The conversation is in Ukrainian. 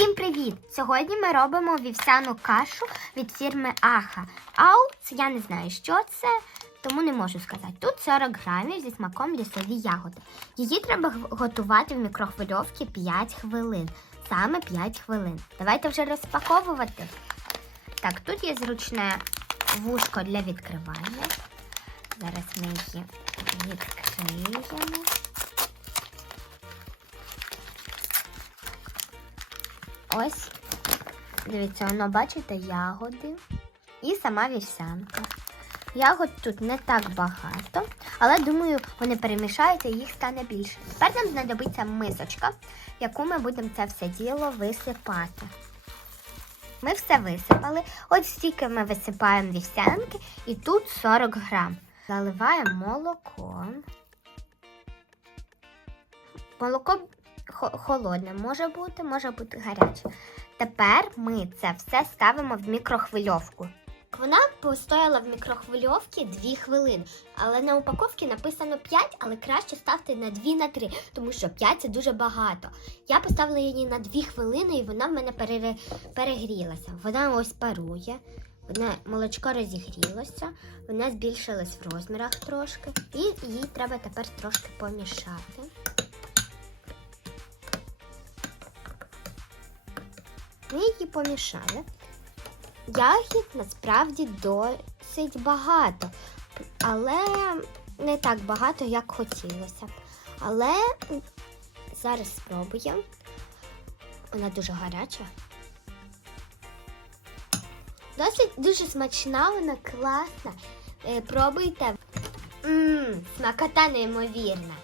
Всім привіт! Сьогодні ми робимо вівсяну кашу від фірми Аха. Ау, це я не знаю, що це, тому не можу сказати. Тут 40 грамів зі смаком лісові ягоди. Її треба готувати в мікрохвильовці 5 хвилин. Саме 5 хвилин. Давайте вже розпаковувати. Так, тут є зручне вушко для відкривання. Зараз ми її відкриємо. Ось, дивіться, воно бачите ягоди і сама вівсянка. Ягод тут не так багато, але думаю, вони перемішаються і їх стане більше. Тепер нам знадобиться мисочка, яку ми будемо це все діло висипати. Ми все висипали. От стільки ми висипаємо вівсянки, і тут 40 грам. Заливаємо молоко. Молоко холодне може бути, може бути гаряче. Тепер ми це все ставимо в мікрохвильовку. Вона постояла в мікрохвильовці 2 хвилини, але на упаковці написано 5, але краще ставте на 2 на 3, тому що 5 це дуже багато. Я поставила її на 2 хвилини і вона в мене пере- перегрілася. Вона ось парує. Вона молочко розігрілося, вона збільшилась в розмірах трошки, і її треба тепер трошки помішати. Ми її помішали. Ягід насправді досить багато, але не так багато, як хотілося. Але зараз спробуємо. Вона дуже гаряча. Досить дуже смачна, вона класна. Е, пробуйте. Смакота неймовірна.